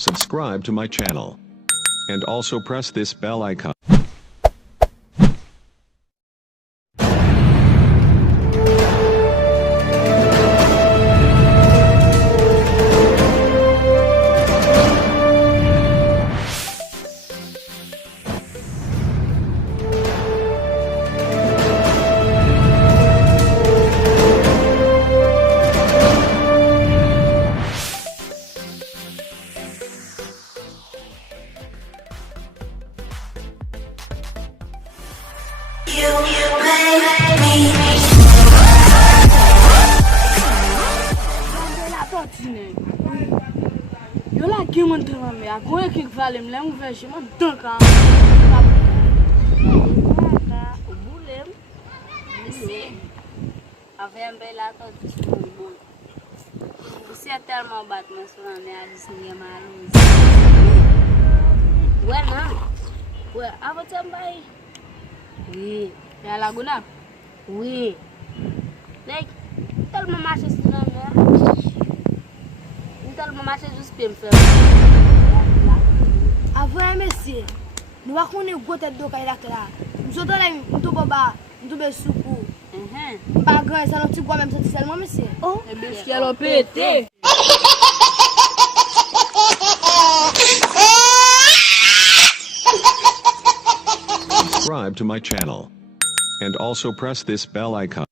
subscribe to my channel, and also press this bell icon. Yo la gen mwen teman me, a kon ek valem lem ou veche mwen danka. O boulem, você, a vermelha lá tá muito bom. Você é tellement batman sur la mer, a dit malheureuse. Ouais, non. Ouais, avant de m'aller. Oui. E a laguna? Oui. Like, tellement marché sur la mer. Tellement marché juste pour me faire. Avant monsieur, nous va connaître gros tête de caille là. Nous sommes là, nous sommes bas, nous sommes soukou. Pas grand, ça nous tue quoi même ça seulement monsieur. Oh, E beske lo pété. Subscribe to my channel, and also press this bell icon.